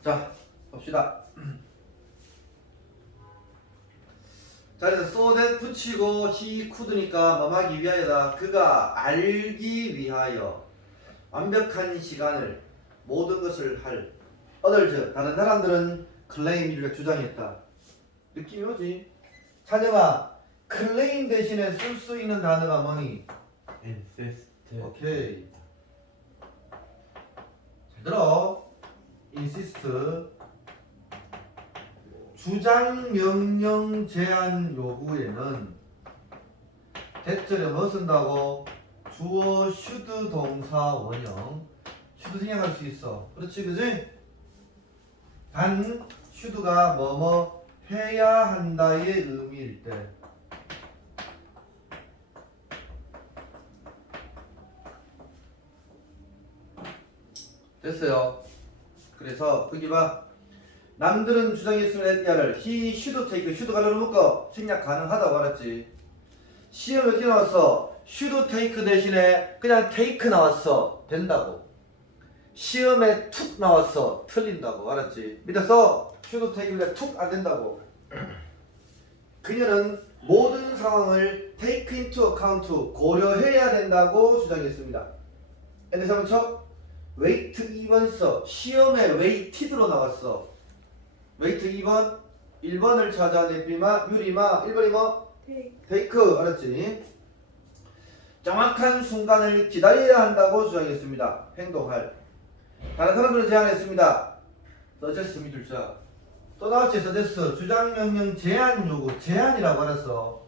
자, 봅시다. 자, 그래서 so that 붙이고 he could니까 뭐하기 위하여다. 그가 알기 위하여 완벽한 시간을 모든 것을 할 others 다른 사람들은 claim 이렇게 주장했다. 느낌이 오지? 찬영아, claim 대신에 쓸 수 있는 단어가 뭐니? insist. 오케이. 잘 들어. insist 주장 명령 제한 요구에는 대절에 뭐 쓴다고? 주어 should 동사 원형 should 생략할 수 있어. 그렇지 그지? 단 should가 뭐뭐 해야 한다의 의미일 때 됐어요. 그래서 거기 봐. 남들은 주장했으면 야를 he should take should가 넣어 묶어 생략 가능하다고 알았지. 시험 어떻게 나왔어? should take 대신에 그냥 take 나왔어. 된다고. 시험에 툭 나왔어. 틀린다고 알았지. 믿었어? should take인데 툭 안 된다고. 그녀는 모든 상황을 take into account 고려해야 된다고 주장했습니다. 엔드 3초 웨이트 2번 써. 시험에 웨이티드로 나왔어. 웨이트 2번 1번을 찾아내비마 유리마 1번이 뭐? 테이크 알았지? 정확한 순간을 기다려야 한다고 주장했습니다. 행동할. 다른 사람들은 제안했습니다. 서제스 믿을 자. 또 나왔지 서제스. 주장명령 제한 요구. 제한이라고 알았어.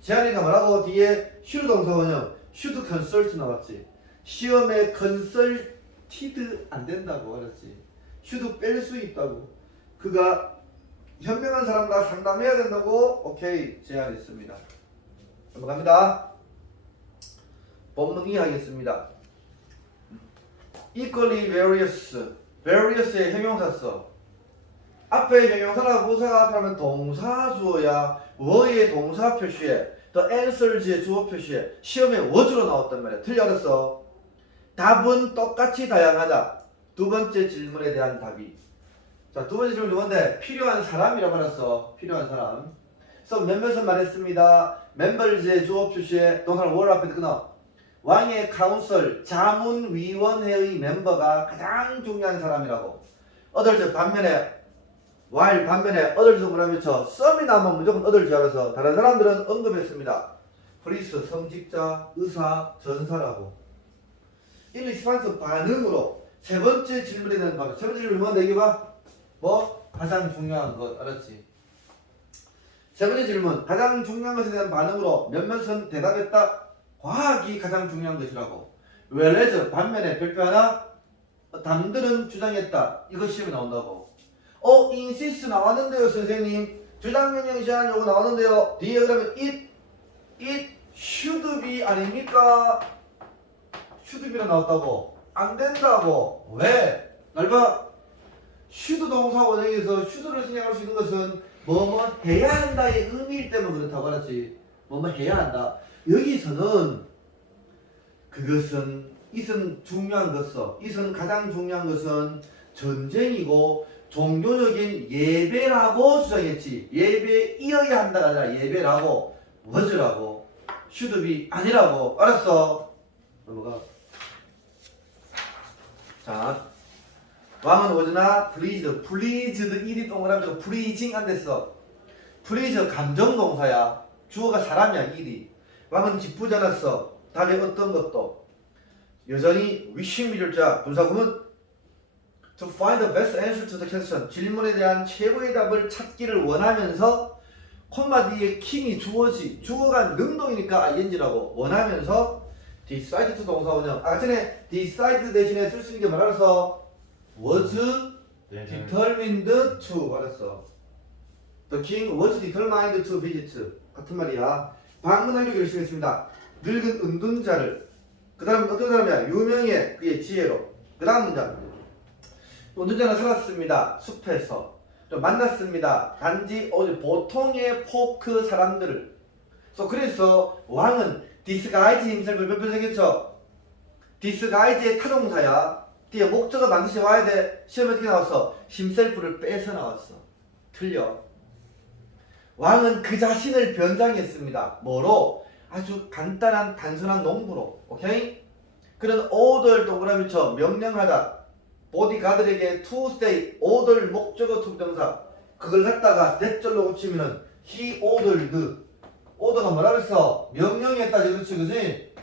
제한이가 뭐라고? 뒤에 should 동사 원형 should consult 나왔지. 시험에 consulted 안 된다고 알았지. should 뺄 수 있다고. 그가 현명한 사람과 상담해야 된다고 오케이 제안했습니다. 넘어갑니다. 본문 이해하겠습니다. equally various의 형용사 써. 앞에 형용사나 부사가 앞하면 동사 주어야 were 동사 표시에 the answers의 주어 표시에 시험에 was로 나왔단 말이야. 틀려 알았어. 답은 똑같이 다양하다. 두 번째 질문에 대한 답이. 자, 두 번째 질문 뭔데? 필요한 사람이라고 알았어. 필요한 사람. 그래서 몇몇은 말했습니다. 멤버즈의 주어 표시에 동사를 월 앞에 끊어. 왕의 카운슬 자문위원회의 멤버가 가장 중요한 사람이라고. 어덜즈 반면에 while 반면에 어덜즈 뭐라고 쳐? 썸이 나오면 무조건 어덜즈 알아서 다른 사람들은 언급했습니다. 프리스 성직자, 의사, 전사라고. 이 리스판스 반응으로 세 번째 질문에 대한 답. 세 번째 질문 뭔데? 이게 봐. 뭐? 가장 중요한 것 알았지? 세 번째 질문 가장 중요한 것에 대한 반응으로 몇몇은 대답했다. 과학이 가장 중요한 것이라고. whereas 반면에 별표 하나 남들은 주장했다. 이거 시험에 나온다고. insist 나왔는데요 선생님. 주장명령 제한 요구 나왔는데요. 뒤에 그러면 it should be 아닙니까? should be가 나왔다고. 안 된다고. 왜? 넓어. should 동사 원형에서 should를 생략할 수 있는 것은 뭐뭐 해야 한다의 의미일 때문에 그렇다고 알았지. 뭐뭐 해야 한다. 여기서는 그것은 이것은 중요한 것은 이것은 가장 중요한 것은 전쟁이고 종교적인 예배라고 주장했지. 예배이어야 한다가 아니라 예배라고 was라고 should be 아니라고. 알았어? 넘어가. 자, 왕은 was나 pleased 일이 동그라미고 pleasing 안 됐어. please 감정동사야. 주어가 사람이야. 일이. 왕은 기쁘지 않았어. 답이 어떤 것도. 여전히 wishing 미줄자 분사구문 to find the best answer to the question 질문에 대한 최고의 답을 찾기를 원하면서 콤마 뒤에 킹이 주어가 능동이니까 ing라고 원하면서 decide to 동사 원형. 아까 전에 decide 대신에 쓸 수 있는 게 뭐라서 was determined to 말했어. The king was determined to visit. 같은 말이야. 방문하기로 결심했습니다. 늙은 은둔자를. 그 다음 어떤 사람이야? 유명해. 그의 지혜로. 그 다음 문장. 은둔자는 살았습니다. 숲에서. 만났습니다. 단지 보통의 포크 사람들을. 그래서 왕은 disguise himself을 몇 번 새겼죠? disguise의 타동사야. 뒤에 목적어 반드시 와야 돼. 시험에 어떻게 나왔어? himself를 빼서 나왔어. 틀려. 왕은 그 자신을 변장했습니다. 뭐로? 아주 간단한 단순한 농부로. 오케이? 그런 order 동그라미 쳐 명령하다. 보디가드에게 to stay order 목적어 투부정사 그걸 갖다가 대절로 고치면은 he ordered. order가 뭐라 그랬어? 명령했다지. 그렇지 그지?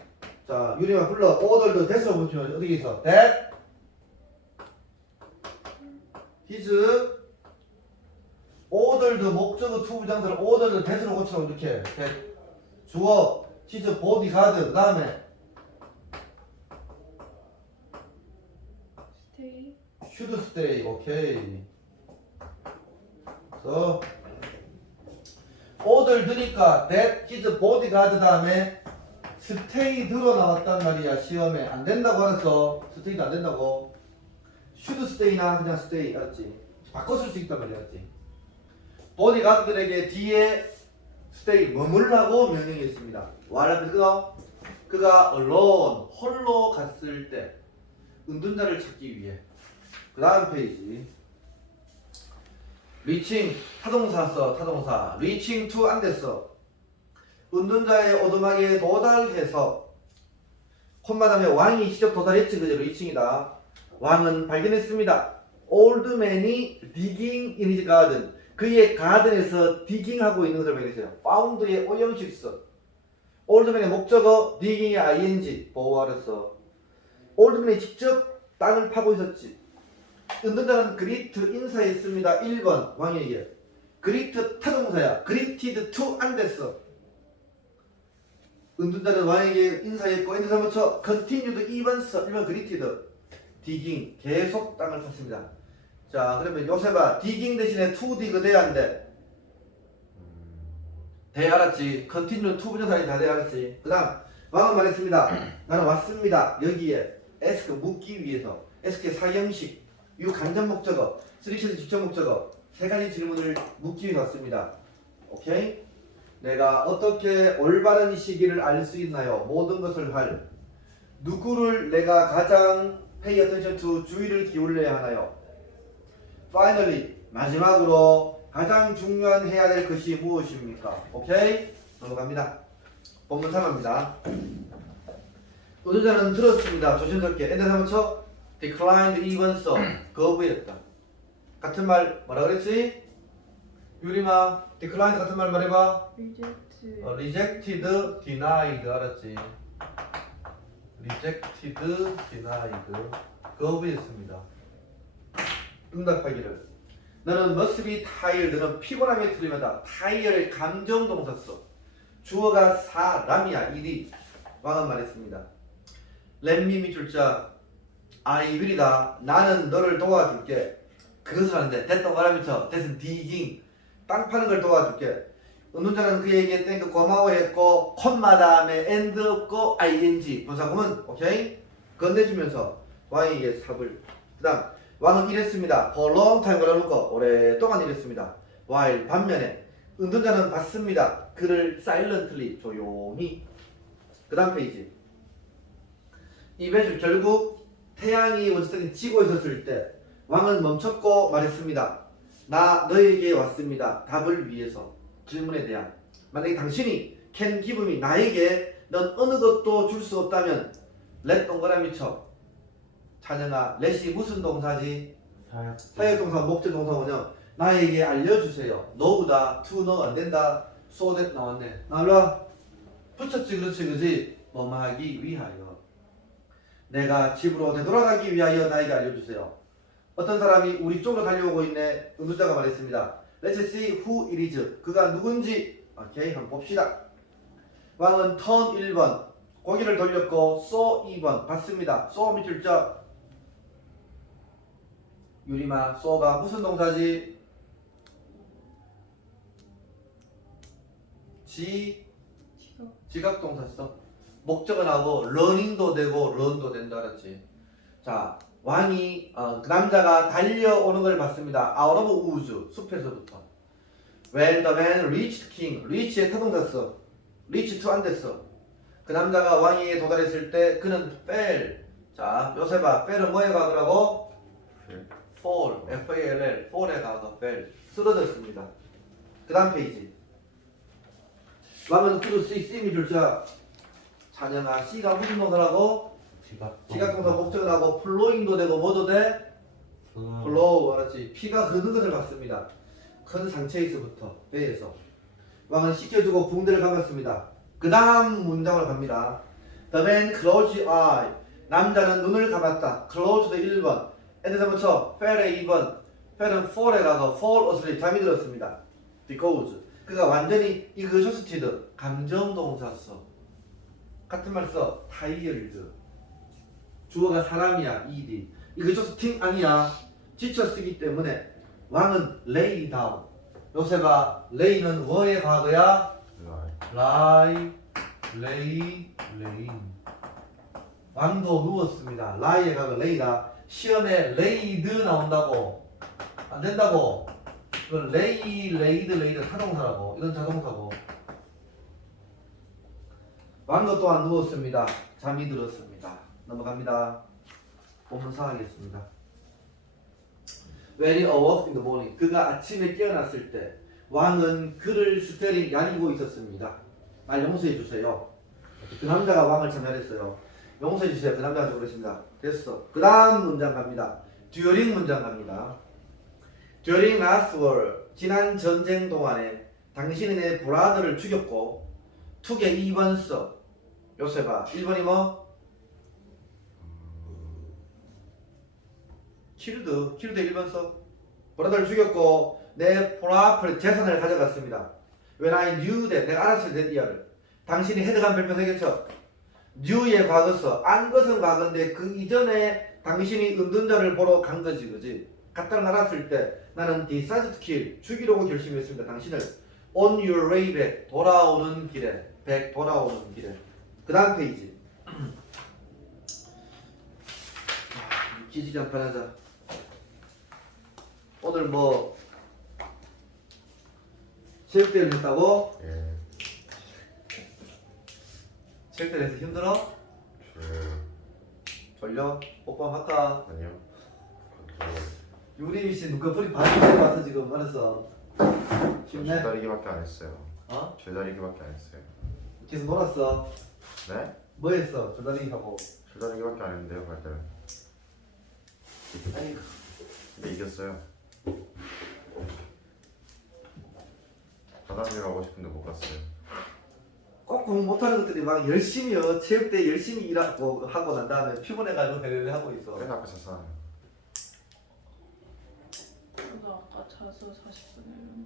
자 유리만 불러. ordered that으로 붙이면 어떻게 있어? that, his, ordered 목적어 투 부장들 ordered that으로 고쳐놓으면 이렇게 that. 주어 his bodyguard 그 다음에 stay. should stay 오케이. 그래서 ordered니까 that his bodyguard 다음에 stay 들어 나왔단 말이야 시험에. 안 된다고 알았어. stay도 안 된다고. should stay나 그냥 stay 알았지? 바꿔 쓸 수 있단 말이야 알았지? 보디가드들에게 뒤에 stay 머물라고 명령했습니다. 와라면 그가 alone 홀로 갔을 때 은둔자를 찾기 위해. 그 다음 페이지. reaching 타동사 써 타동사. reaching to 안 됐어. 은둔자의 오두막에 도달해서 콤마 다음에 왕이 직접 도달했지 그죠? reaching이다. 왕은 발견했습니다. old man이 digging in his garden. 그의 가든에서 디깅하고 있는 것을 발견했어요. found의 오형식 써. 올드맨의 목적어 digging의 ing 보호하랬어. 올드맨이 직접 땅을 파고 있었지. 은둔자는 그리트 인사했습니다. 1번 왕에게. 그리트 타동사야. 그리티드 to 안 됐어. 은둔자는 왕에게 인사했고 엔드 3번 continued 2번 써. 1번 그리티드 digging 계속 땅을 팠습니다. 자 그러면 요셉아 digging 대신에 to dig 돼야 안 돼? 돼 알았지? continue to 부정사니 다 돼 알았지? 그 다음 왕은 말했습니다. 나는 왔습니다. 여기에 ask 묻기 위해서 ask의 사형식 유 간접 목적어 3샷의 직접 목적어 세 가지 질문을 묻기 위해 왔습니다. 오케이? 내가 어떻게 올바른 시기를 알 수 있나요? 모든 것을 할 누구를 내가 가장 pay attention to 주의를 기울여야 하나요? Finally 마지막으로 가장 중요한 해야 될 것이 무엇입니까? 오케이? 넘어갑니다. 본문 3입니다. 은둔자는 들었습니다. 조심스럽게 엔드 3번 declined even so 거부했다. 같은 말 뭐라 그랬지? 유리마 declined 같은 말 말해봐. reject. rejected, denied 알았지? rejected, denied 거부했습니다. 응답하기를 너는 must be tired 너는 피곤함에 틀림하다. tired 감정 동사 써. 주어가 사람이야. 일이 왕은 말했습니다. let me 밑줄 자 I will이다. 나는 너를 도와줄게. 그것을 하는데 that 동그라미쳐 that은 digging 땅 파는 걸 도와줄게. 은둔자는 그에게 땡크 고마워했고 콤마 다음에 end 없고 ing 분사구문 오케이 건네주면서 왕에게 삽을. 그 다음 왕은 일했습니다. for long time 걸어놓고 오랫동안 일했습니다. while 반면에 은둔자는 봤습니다. 그를 silently 조용히. 그 다음 페이지. 이 배줄 결국 태양이 원시성이 지고 있었을 때 왕은 멈췄고 말했습니다. 나 너에게 왔습니다. 답을 위해서. 질문에 대한. 만약에 당신이 can give me 나에게 넌 어느 것도 줄 수 없다면 let 동그라미 쳐. 찬영아 let이 무슨 동사지? 사역 동사 목적 동사 뭐냐? 나에게 알려주세요. know다 to know 안 된다. so that 나왔네. 나올라 붙였지 그렇지 그지? 뭐뭐 하기 위하여. 내가 집으로 되돌아가기 위하여 나에게 알려주세요. 어떤 사람이 우리 쪽으로 달려오고 있네. 은둔자가 말했습니다. Let's see who it is. 그가 누군지. 오케이 한번 봅시다. 왕은 turn 1번 고개를 돌렸고 saw 2번 봤습니다. saw 밑줄 자 유리마 saw가 무슨 동사지? 지각 동사 써. 목적어 나오고 runing도 되고 run도 된다 알았지? 자 왕이 그 남자가 달려오는 걸 봤습니다. out of woods 숲에서부터. When the man reached king reach의 타동사 써. reach to 안 됐어. 그 남자가 왕에게 도달했을 때 그는 fell. 자 요셉아 fell은 뭐에 가더라고? fall F-A-L-L fall에 가서 fell 쓰러졌습니다. 그 다음 페이지. 왕은 그로 쓰임이 줄자 찬영아 C가 무슨 동사라고? 지각 동사 목적어 나고 flowing도 되고 뭐도 돼? flow 알았지? 피가 흐르는 것을 봤습니다. 큰 상체에서부터 배에서. 왕은 씻겨주고 붕대를 감았습니다. 그 다음 문장을 갑니다. The man closed eye 남자는 눈을 감았다. closed 1번 엔드 3번 fell의 2번 헬은 fall에 가서 fall asleep 잠이 들었습니다. because 그가 완전히 exhausted 감정 동사 써. 같은 말 써. tired 주어가 사람이야. ed exhausting 아니야. 지쳐 쓰기 때문에 왕은 lay down. 요새가 lay는 뭐의 과거야? lie laying 왕도 누웠습니다. lie의 과거 lay다. 시험에 laid 나온다고 안 된다고. 이건 lay, laid 타동사라고. 이건 자동사고. 왕도 또한 누웠습니다. 잠이 들었습니다. 넘어갑니다. 본문사 하겠습니다. When he awoke in the morning, 그가 아침에 깨어났을 때 왕은 그를 스테링 야니고 있었습니다. 날 용서해 주세요. 그 남자가 왕을 참여했어요. 용서해 주세요. 그 남자가 그랬습니다. 됐어. 그 다음 문장 갑니다. during 문장 갑니다. During last war, 지난 전쟁 동안에 당신이 내 브라더를 죽였고 툭에 2번 써. 요셉아 1번이 뭐? 킬드 1번 써. 브라더를 죽였고 내 프로퍼티 재산을 가져갔습니다. When I knew that 내가 알았을 때 이하를 당신이 헤드간 별표 새겼죠? knew의 과거서 안 것은 과거인데 그 이전에 당신이 은둔자를 보러 간 거지 그지? 갔다는 알았을 때 나는 decided to kill 죽이려고 결심했습니다. 당신을 on your way back 돌아오는 길에 back 돌아오는 길에. 그 다음 페이지 기지개 한판 하자. 오늘 뭐 체육대회를 했다고? 예. 체육대회 해서 힘들어? 졸려? 오빠 할까? 아니요. 유리미 씨 눈꺼풀이 반짝이 와서 지금 알았어. 힘내? 줄다리기밖에 안 했어요. 어? 줄다리기밖에 안 했어요. 계속 놀았어. 네? 뭐 했어? 조다리 하고. 줄다리기밖에 안 했는데요, 갈 때는. 아이고. 근데 이겼어요. 바다를 가고 싶은데 못 갔어요. 꼭 공부 못하는 것들이 막 열심히 체육대 열심히 일하고 하고 난 다음에 피곤해가지고 배를 하고 있어. 그래서 아까 잤잖아요. 저도 아까 자서 40분에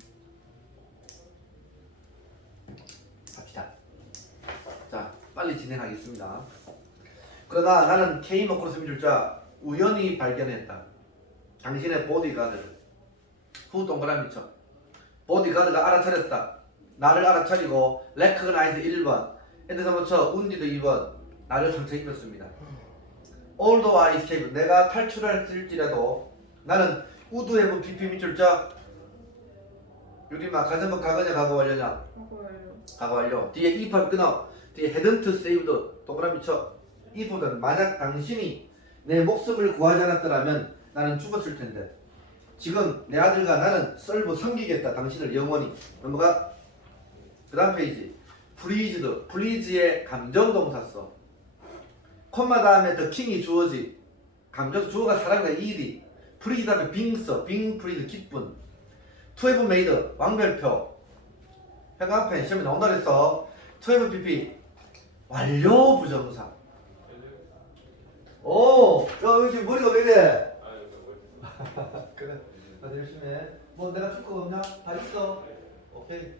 갑시다. 자, 빨리 진행하겠습니다. 그러나 나는 K 먹고 숨 줄 자 우연히 발견했다. 당신의 보디가드를. 후 동그라미 쳐. 보디가드가 알아차렸다. 나를 알아차리고 recognize 1번, 엔드서버 쳐 wounded 2번, 나를 상처 입혔습니다. Although I escaped, 내가 탈출할지라도 나는 would have PP 밑줄 자 유리마 가정법 가거냐 가거 완료냐 하고요. 가거 완료. 뒤에 if을 끊어. 뒤에 hadn't saved 동그라미 쳐. if보다는 만약 당신이 내 목숨을 구하지 않았더라면 나는 죽었을 텐데 지금 내 아들과 나는 썰고 섬기겠다. 당신을 영원히. 넘어가. 그 다음 페이지. pleased, please의 감정동사 써. 콤마 다음에 the king이 주어지. 감정 주어가 사람이다. ed. pleased 다음에 being 써. being pleased 기쁜. to have made 왕별표. 현관펜 시험에 나온다 그랬어. to have pp 완료 부정사. 오, 야, 왜 이렇게 머리가 왜 이래? 그래, 다들 열심히 해. 뭐 내가 줄 거 없냐? 다 있어. 오케이.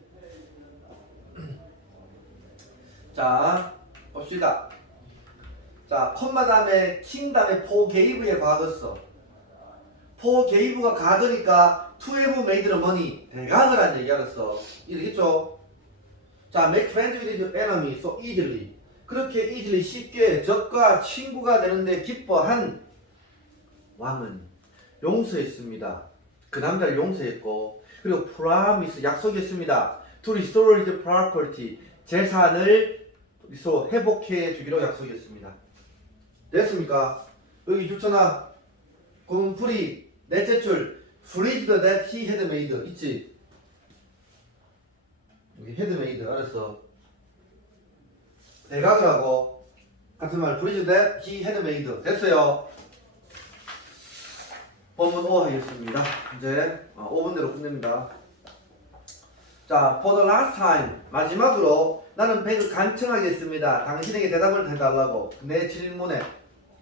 자, 봅시다. 자, 콤마 다음에 킹 다음에 포 게이브의 과거 써. 포 게이브가 과거니까 to have made는 뭐니? 대각을 한 얘기 알았어. 이러겠죠? 자, make friends with your enemy so easily. 그렇게 easily 쉽게 적과 친구가 되는데 기뻐한 왕은 용서했습니다. 그 남자를 용서했고 그리고 promise 약속했습니다. to restore his property 재산을 회복해 주기로 약속했습니다. 됐습니까? 여기 좋잖아. 공풀이 넷째 줄 freeze that he had made 있지? 여기 had made 알았어. 대각을 하고 같은 말 freeze that he had made 됐어요. 본문 5 하겠습니다. 이제 5분대로 끝냅니다. 자, for the last time 마지막으로 나는 백을 간청하겠습니다. 당신에게 대답을 해달라고 내 질문에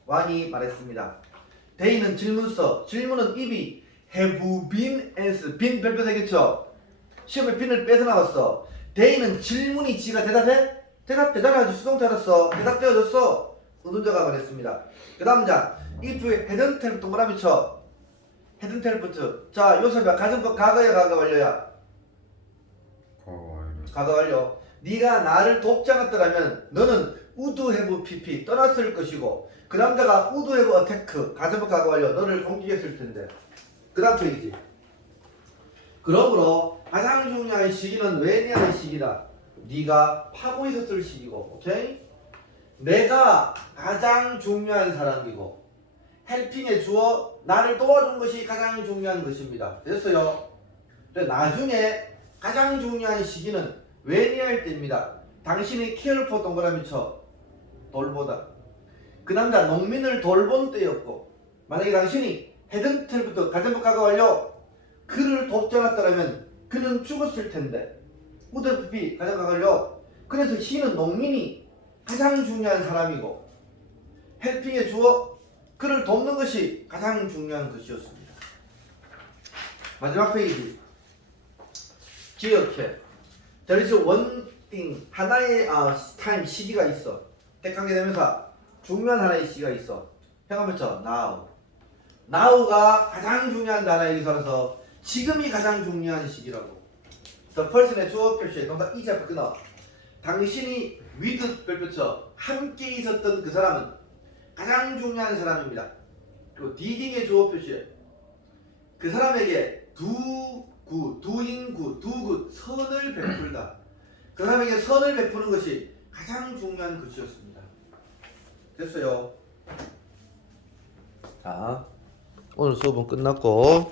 왕이 말했습니다. 데이는 질문서 질문은 입이 have been answered. been 별표 되겠죠? 시험에 빈을 뺏어 나왔어. they는 질문이 지가 대답해? 대답되잖아. 수동태 알았어. 대답되어졌어. 의문자가 말했습니다. 그 다음 자 if hadn't helped 동그라미 쳐. hadn't helped. 자 요소가 가정법 과거야 과거 완료야. 과거 완료. 네가 나를 돕지 않았더라면 너는 would have pp 떠났을 것이고 그 남자가 would have attack 가정법 과거 완료 너를 공격했을 텐데. 그 다음 페이지. 그러므로 가장 중요한 시기는 when이라는 시기다. 네가 파고 있었을 시기고, 오케이? 내가 가장 중요한 사람이고 헬핑에 주어 나를 도와준 것이 가장 중요한 것입니다. 됐어요? 나중에 가장 중요한 시기는 when이 할 때입니다. 당신이 care for 동그라미 쳐. 돌보다. 그 남자 농민을 돌본 때였고 만약에 당신이 hadn't helped 가정법 과거 완료 그를 돕지 않았더라면 그는 죽었을 텐데 would have been 가정법 과거 완료. 그래서 he는 농민이 가장 중요한 사람이고 헬핑에 주어 그를 돕는 것이 가장 중요한 것이었습니다. 마지막 페이지. 기억해. There is one thing. 하나의 타임 시기가 있어. 택하게 되면서 중요한 하나의 시기가 있어. 평가부터 now. now가 가장 중요한 단어에 있어서 지금이 가장 중요한 시기라고. The person의 주어 표시에 동사 is 앞에 끊어. 당신이 with 별표쳐 함께 있었던 그 사람은 가장 중요한 사람입니다. 그리고 diding의 주어 표시에 그 사람에게 do good 선을 베풀다. 그 사람에게 선을 베푸는 것이 가장 중요한 것이었습니다. 됐어요. 자, 오늘 수업은 끝났고